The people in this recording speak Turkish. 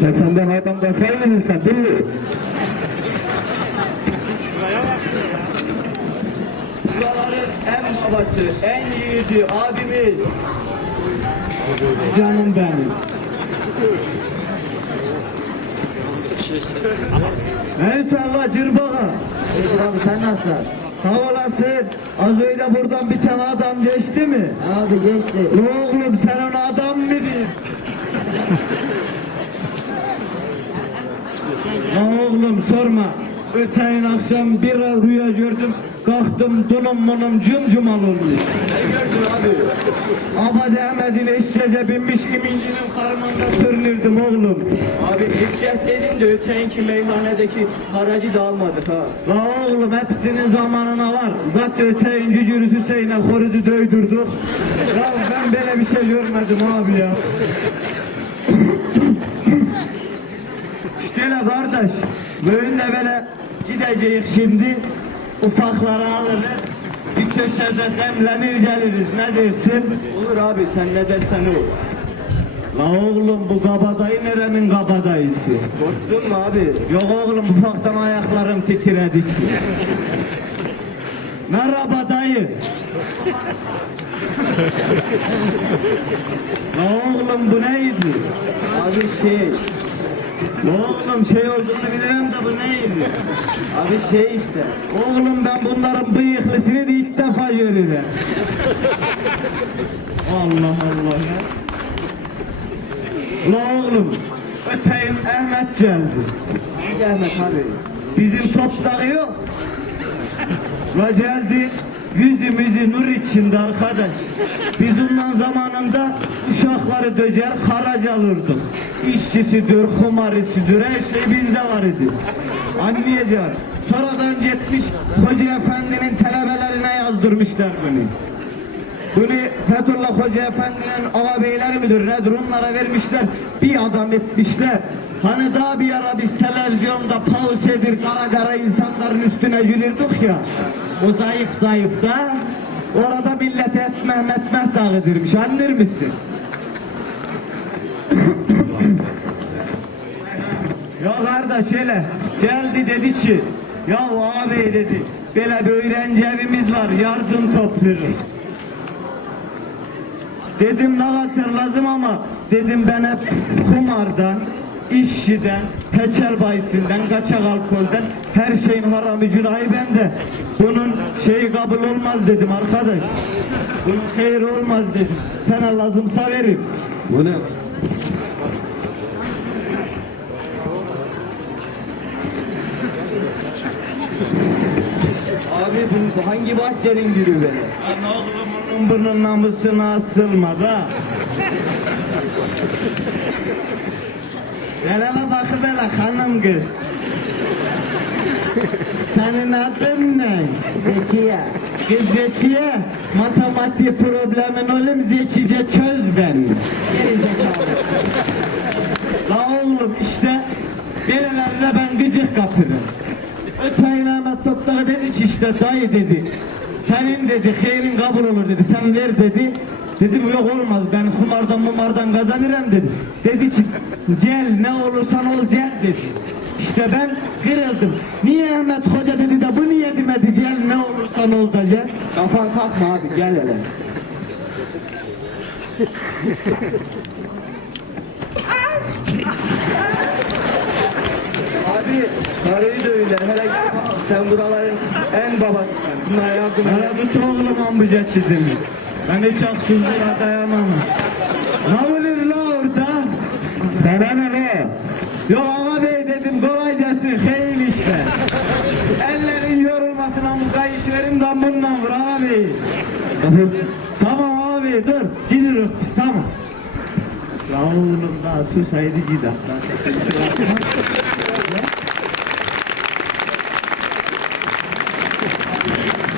Sen senden adam da sayılır sen değil mi? Buraların en babası, en yiğidi abimiz. Canım benim. Eyvallah Cırbağa. abi sen nasılsın? Sağ olasın. Az önce buradan bir tane adam geçti mi? Abi geçti. Oğlum sen ona adam mı diyorsun? Ya oğlum sorma. Öteyin akşam bir rüya gördüm. Kalktım donum monum cum cumal olmuş. Ne gördün abi? Ama demedin eşeğe binmiş imincinin karnında sürünürdüm oğlum. Abi eşek dedin de öteyinki meyhanedeki haracı da almadık ha. La oğlum hepsinin zamanına var. Zaten öteyin cücürü Hüseyin'e horozu döydürdük. Ya ben böyle bir şey görmedim abi ya. Şöyle kardeş, böyle böyle gideceğiz şimdi, ufakları alırız, bir köşede demlenir geliriz, ne dersin? Olur abi, sen ne dersen o. La oğlum bu kabadayı nerenin kabadayısı? Korktun mu abi? Yok oğlum ufaktan ayaklarım titredi ki. Merhaba dayı. La oğlum bu neydi? Abi şey, Oğlum şey olduğunu bilirim de bu neydi? Abi şey işte. Oğlum ben bunların bıyıklısını da ilk defa görüyorum. Allah Allah ya. La oğlum. Öteyim Ahmet geldi. Ahmet abi? Bizim topları yok. La geldi. Yüzümüzü nur içinde arkadaş. Biz ondan zamanında uşakları döcer harac alırdık. İşçisidir, kumarisidir, her şey bizde var idi. Anlayacağız. Sonradan gitmiş Hoca Efendi'nin talebelerine yazdırmışlar bunu. Bunu Fethullah Hoca Efendi'nin ağabeyleri midir nedir onlara vermişler. Bir adam etmişler. Hani daha bir ara biz televizyonda pausedir kara kara insanların üstüne gülürdük ya. O zayıf zayıf da orada millet etmeh metmeh dağıdırmış anlar mısın? Ya kardeş hele geldi dedi ki ya abi dedi böyle bir öğrenci evimiz var yardım topluyoruz. Dedim kadar lazım ama dedim ben hep kumardan, işçiden, peçel bayisinden, kaçak alkolden her şeyin haramı cürayı bende. Bunun şeyi kabul olmaz dedim arkadaş. Bunun hayır olmaz dedim. Sana lazımsa veririm. Bu ne? Abi bu, hangi bahçenin gülü oğlum onun bunun namusuna asılmaz ha. Hele bakı hele hanım kız. Senin adın ne? Zekiye. Kız Zekiye, matematik problemin oğlum zekice çöz zekalı. La oğlum işte, birilerine ben gıcık kapırım. Öteyin Ahmet doktora dedi ki işte dayı dedi. Senin dedi hayrin kabul olur dedi. Sen ver dedi. Dedim yok olmaz ben kumardan mumardan kazanırım dedi. Dedi ki gel ne olursan ol gel dedi. İşte ben kırıldım. Niye Ahmet Hoca dedi de bu niye demedi gel ne olursan ol da gel. Kafan kalkma abi gel hele. Abi karıyı da öyle. Hele sen buraların en babasısın. Buna yardım Hele bu oğlum ambuca çizimi. Ben hiç haksızlığa dayanamam. Ne olur la orada? Sana ne la? Yo ağa bey dedim kolaycası hayır işte. Ellerin yorulmasın amuka iş verin de bundan vur abi. tamam abi dur gidiyorum tamam. La oğlum daha susaydı gider.